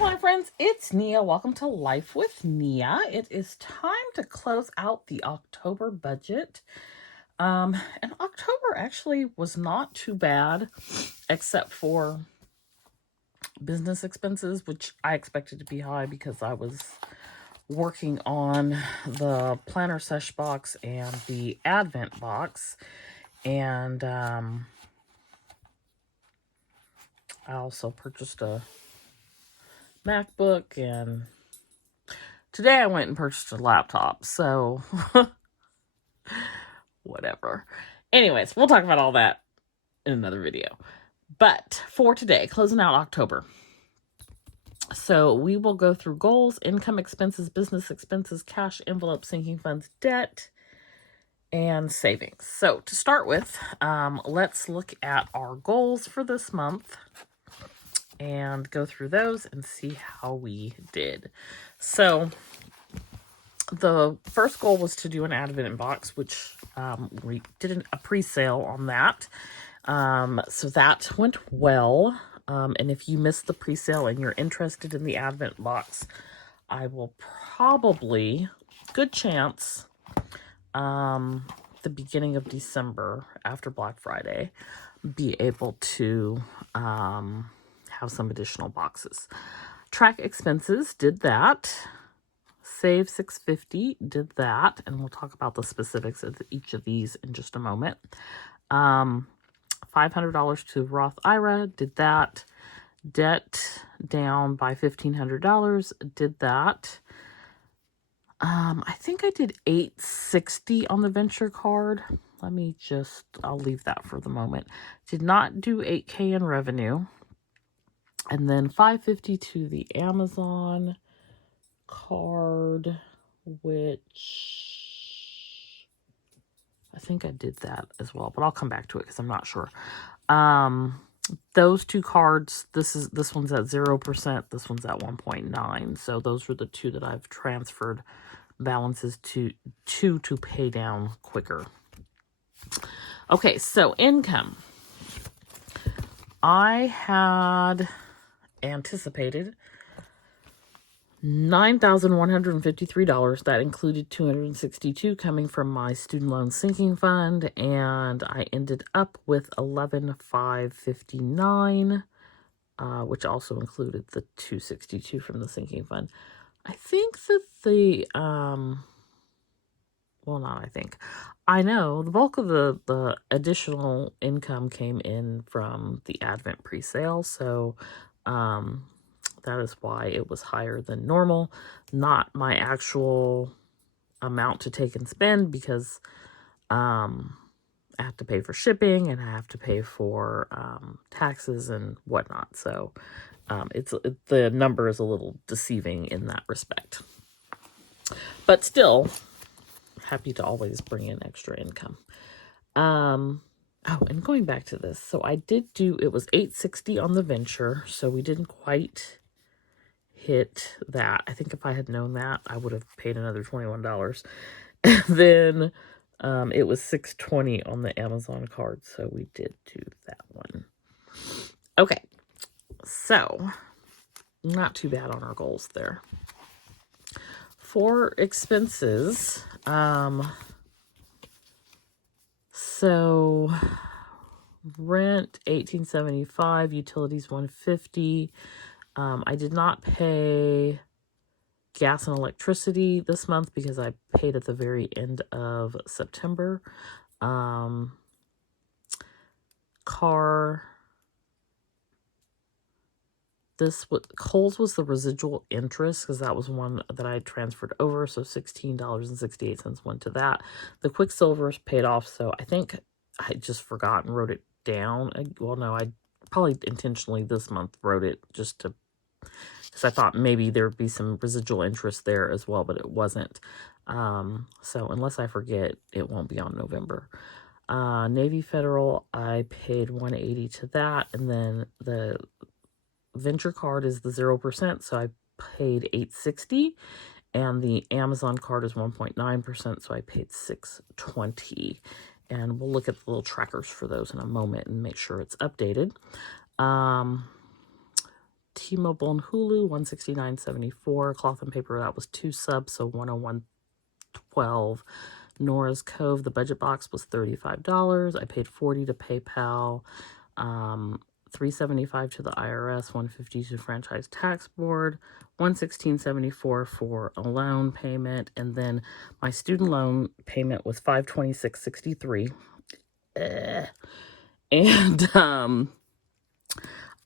my friends, it's Nia. Welcome to Life with Nia. It is time to close out the October budget. And October actually was not too bad, except for business expenses, which I expected to be high because I was working on the planner sesh box and the advent box. And I also purchased a MacBook, and today I went and purchased a laptop, so whatever. Anyways, we'll talk about all that in another video. But for today, closing out October. So we will go through goals, income, expenses, business expenses, cash, envelope, sinking funds, debt, and savings. So to start with, let's look at our goals for this month and go through those and see how we did. So the first goal was to do an advent box, which we did a pre-sale on that. So that went well. And if you missed the pre-sale and you're interested in the advent box, I will probably, good chance, the beginning of December after Black Friday, be able to have some additional boxes. Track expenses, did that. Save $650, did that. And we'll talk about the specifics of each of these in just a moment. $500 to Roth IRA, did that. Debt down by $1,500, did that. I think I did $860 on the venture card. I'll leave that for the moment. Did not do $8K in revenue. And then $550 to the Amazon card, which I think I did that as well, but I'll come back to it because I'm not sure. Those two cards, this one's at 0%, this one's at 1.9. So those were the two that I've transferred balances to pay down quicker. Okay, so income. I had anticipated $9,153. That included $262 coming from my student loan sinking fund, and I ended up with $11,559, which also included the $262 from the sinking fund. I think that I know the bulk of the additional income came in from the Advent pre-sale, so that is why it was higher than normal. Not my actual amount to take and spend, because I have to pay for shipping and I have to pay for taxes and whatnot. So the number is a little deceiving in that respect. But still, happy to always bring in extra income. And going back to this, so I did it was $860 on the venture, so we didn't quite hit that. I think if I had known that, I would have paid another $21. And then it was $620 on the Amazon card, so we did do that one. Okay, so not too bad on our goals there. For expenses, so rent $1,875, utilities $150. I did not pay gas and electricity this month because I paid at the very end of September. Car. Kohl's was the residual interest, because that was one that I transferred over, so $16.68 went to that. The Quicksilver's paid off, so I think I just forgot and wrote it down. Well, no, I probably intentionally this month wrote it just to, because I thought maybe there would be some residual interest there as well, but it wasn't. So unless I forget, it won't be on November. Navy Federal, I paid $180 to that, and then the venture card is the 0%, so I paid $860, and the Amazon card is 1.9%, so I paid $620. And we'll look at the little trackers for those in a moment and make sure it's updated. T-Mobile and Hulu, $169.74. Cloth and paper, that was 2 subs, so $101.12. Nora's Cove, the budget box was $35. I paid $40 to PayPal, $375 to the IRS, $150 to Franchise Tax Board, $116.74 for a loan payment, and then my student loan payment was $526.63. And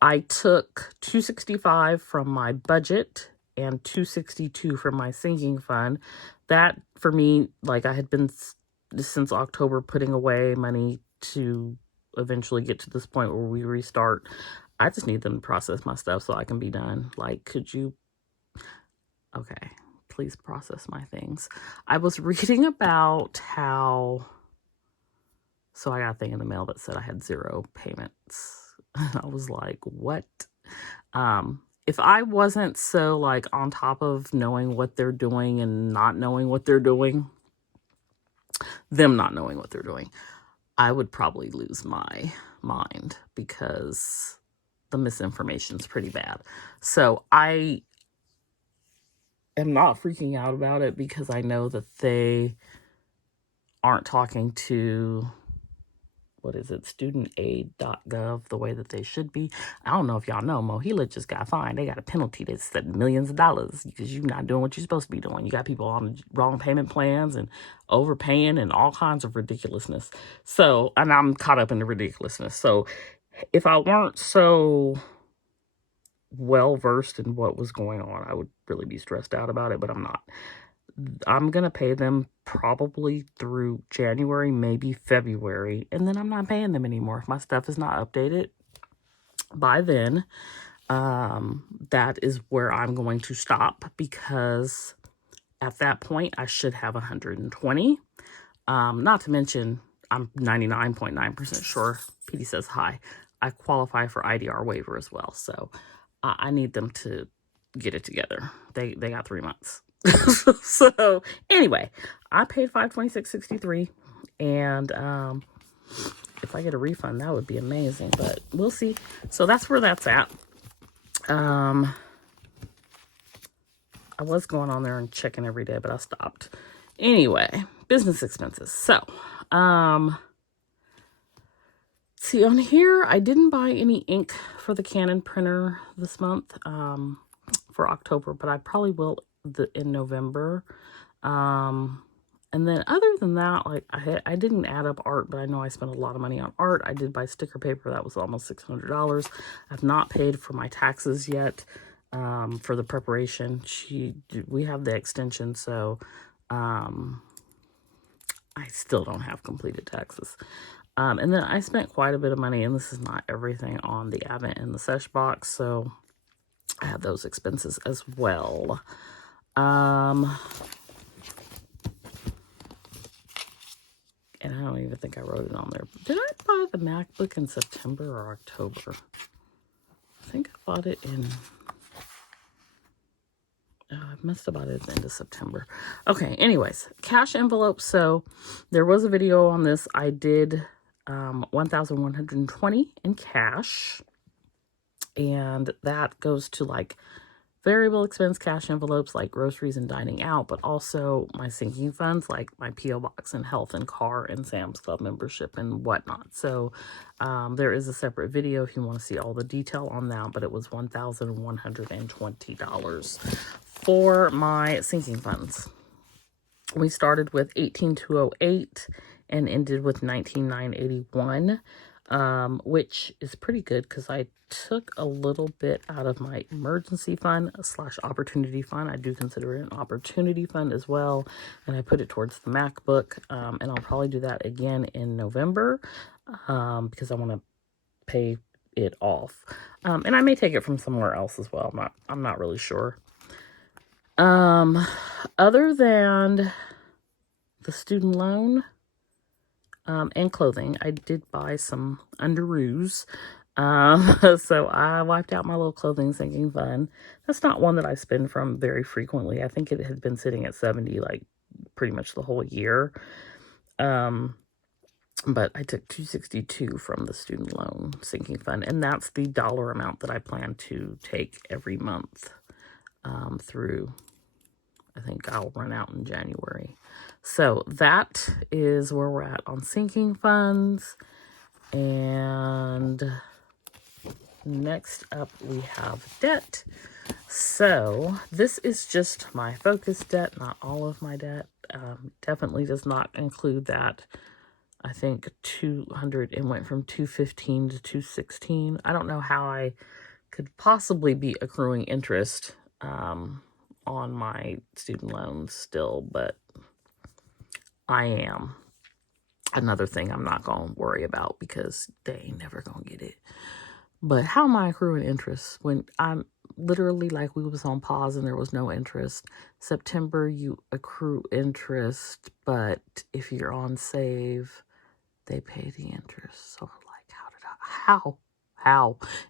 I took $265 from my budget and $262 from my sinking fund. That, for me, like, I had been since October putting away money to eventually get to this point where we restart. I just need them to process my stuff so I can be done. Like, could you, okay, please process my things. I was reading about how, so I got a thing in the mail that said I had 0 payments. I was like, what? If I wasn't so, like, on top of knowing what they're doing and not knowing what they're doing, them not knowing what they're doing, I would probably lose my mind because the misinformation is pretty bad. So I am not freaking out about it because I know that they aren't talking to, what is it, studentaid.gov the way that they should be. I don't know if y'all know, Mohila just got fined. They got a penalty that said millions of dollars because you're not doing what you're supposed to be doing. You got people on the wrong payment plans and overpaying and all kinds of ridiculousness. So, and I'm caught up in the ridiculousness. So if I weren't so well versed in what was going on, I would really be stressed out about it, but I'm not. I'm going to pay them probably through January, maybe February, and then I'm not paying them anymore. If my stuff is not updated by then, that is where I'm going to stop, because at that point I should have 120. Not to mention, I'm 99.9% sure, PD says hi, I qualify for IDR waiver as well. So I need them to get it together. They got 3 months. So anyway, I paid $526.63, and if I get a refund, that would be amazing, but we'll see. So that's where that's at. I was going on there and checking every day, but I stopped. Anyway, business expenses. So see, on here I didn't buy any ink for the Canon printer this month for October, but I probably will in November. And then other than that, like, I didn't add up art, but I know I spent a lot of money on art. I did buy sticker paper. That was almost $600. I've not paid for my taxes yet for the preparation. We have the extension, so I still don't have completed taxes. And then I spent quite a bit of money, and this is not everything, on the Advent and the Sesh box, so I have those expenses as well. And I don't even think I wrote it on there. Did I buy the MacBook in September or October? I think I bought it in, I must have bought it at the end of September. Okay, anyways, cash envelopes. So there was a video on this. I did $1,120 in cash. And that goes to, like, variable expense cash envelopes like groceries and dining out, but also my sinking funds like my P.O. box and health and car and Sam's Club membership and whatnot. So there is a separate video if you want to see all the detail on that, but it was $1,120 for my sinking funds. We started with $18,208 and ended with $19,981. Which is pretty good because I took a little bit out of my emergency fund / opportunity fund. I do consider it an opportunity fund as well. And I put it towards the MacBook. And I'll probably do that again in November because I want to pay it off. And I may take it from somewhere else as well. I'm not really sure. Other than the student loan, and clothing, I did buy some underoos. So I wiped out my little clothing sinking fund. That's not one that I spend from very frequently. I think it had been sitting at 70 like pretty much the whole year. but I took $262 from the student loan sinking fund, and that's the dollar amount that I plan to take every month through, I think I'll run out in January. So that is where we're at on sinking funds. And next up we have debt. So this is just my focus debt, not all of my debt. Definitely does not include that. I think 200, it went from 215 to 216. I don't know how I could possibly be accruing interest on my student loans still, but I am. Another thing I'm not going to worry about because they ain't never going to get it. But how am I accruing interest when I'm literally, like, we was on pause and there was no interest? September, you accrue interest, but if you're on save, they pay the interest. So, like, how?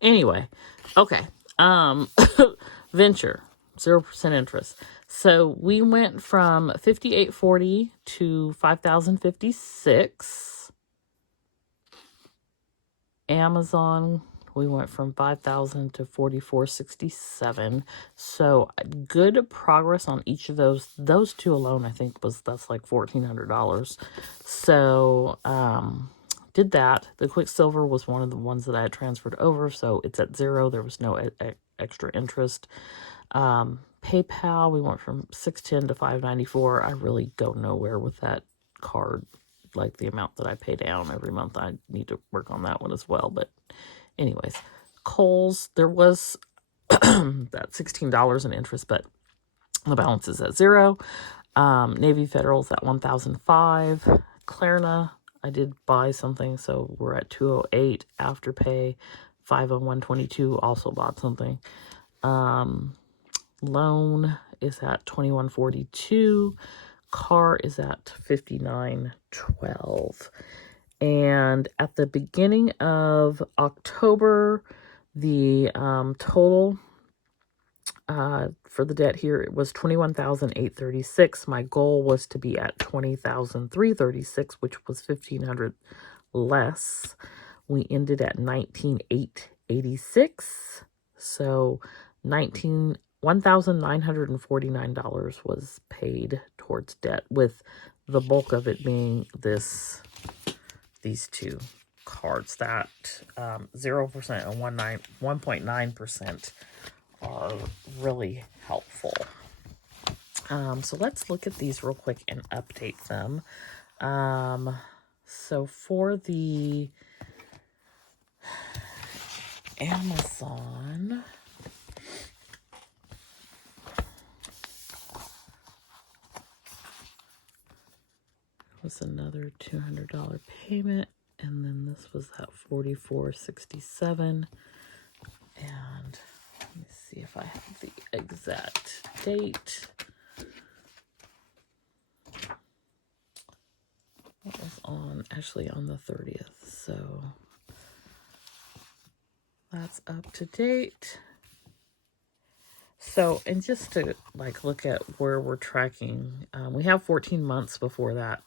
Anyway, okay. Venture, 0% interest. So we went from $58.40 to $5,056. Amazon, we went from $5,000 to $44.67. So good progress on each of those. Those two alone, I think that's like $1,400. So did that. The Quicksilver was one of the ones that I had transferred over, so it's at 0. There was no extra interest. PayPal, we went from $610 to $594. I really go nowhere with that card, like the amount that I pay down every month. I need to work on that one as well. But anyways, Kohl's, there was that $16 in interest, but the balance is at 0. Navy Federal's at $1,005. Klarna, I did buy something, so we're at $208. Afterpay, $501.22. Also bought something. Loan is at $21.42. Car is at $59.12. And at the beginning of October, the total for the debt here, it was $21,836. My goal was to be at $20,336, which was $1,500 less. We ended at $19,886. So $1,949 was paid towards debt, with the bulk of it being these two cards. That 0% and 1.9% are really helpful. So let's look at these real quick and update them. So for the Amazon, was another $200 payment, and then this was at $44.67. And let me see if I have the exact date. That was actually on the 30th, so that's up to date. So, and just to like look at where we're tracking, we have 14 months before that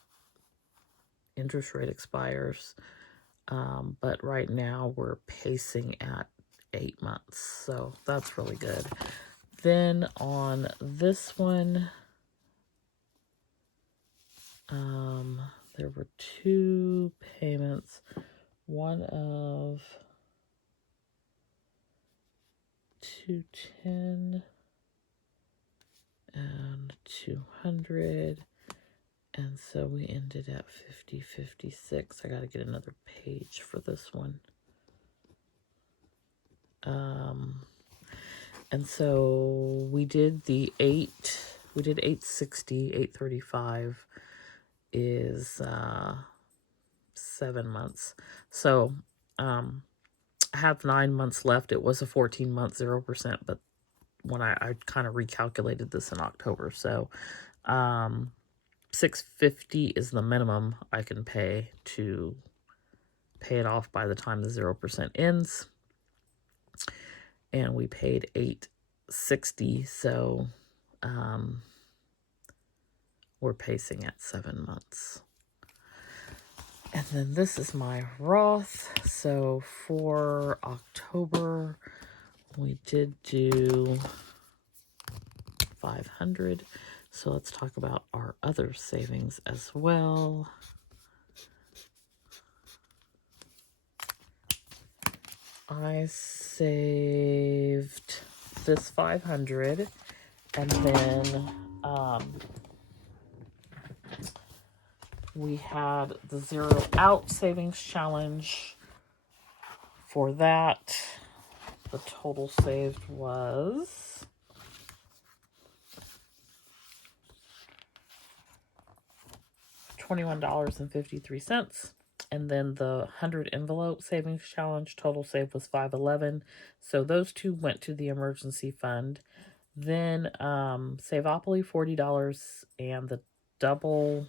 interest rate expires. But right now we're pacing at 8 months. So that's really good. Then on this one, there were 2 payments. One of $210 and $200. And so we ended at $50.56. I got to get another page for this one. And so we did the 860, 835 is 7 months. So I have 9 months left. It was a 14-month 0%, but when I kind of recalculated this in October. So $650 is the minimum I can pay to pay it off by the time the 0% ends. And we paid $860, so we're pacing at 7 months. And then this is my Roth. So for October, we did do 500. So let's talk about our other savings as well. I saved this 500, and then we had the Zero Out Savings Challenge. For that, the total saved was $21.53. And then the 100 envelope savings challenge, total save was $5.11. So those two went to the emergency fund. Then Saveopoly, $40, and the double,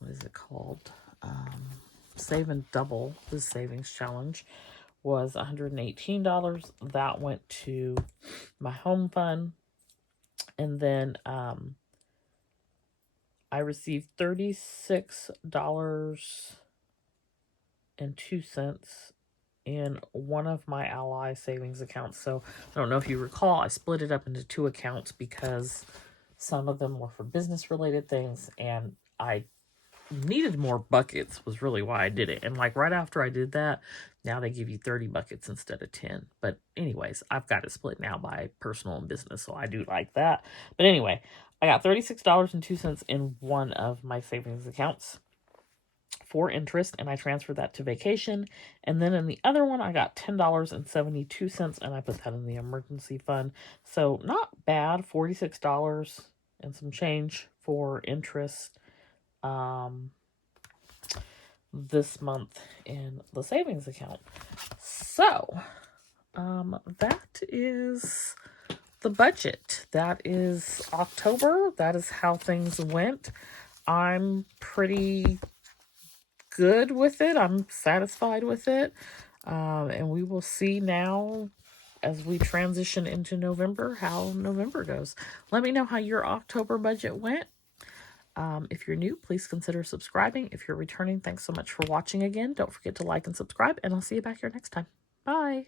what is it called? Save and Double, the savings challenge, was $118. That went to my home fund. And then I received $36.02 in one of my Ally savings accounts. So I don't know if you recall, I split it up into 2 accounts because some of them were for business related things, and I needed more buckets was really why I did it. And like right after I did that, now they give you 30 buckets instead of 10. But anyways, I've got it split now by personal and business, so I do like that. But anyway, I got $36.02 in one of my savings accounts for interest, and I transferred that to vacation. And then in the other one, I got $10.72, and I put that in the emergency fund. So not bad, $46 and some change for interest this month in the savings account. So that is the budget. That is October. That is how things went. I'm pretty good with it. I'm satisfied with it. And we will see now as we transition into November how November goes. Let me know how your October budget went. If you're new, please consider subscribing. If you're returning, thanks so much for watching again. Don't forget to like and subscribe, and I'll see you back here next time. Bye.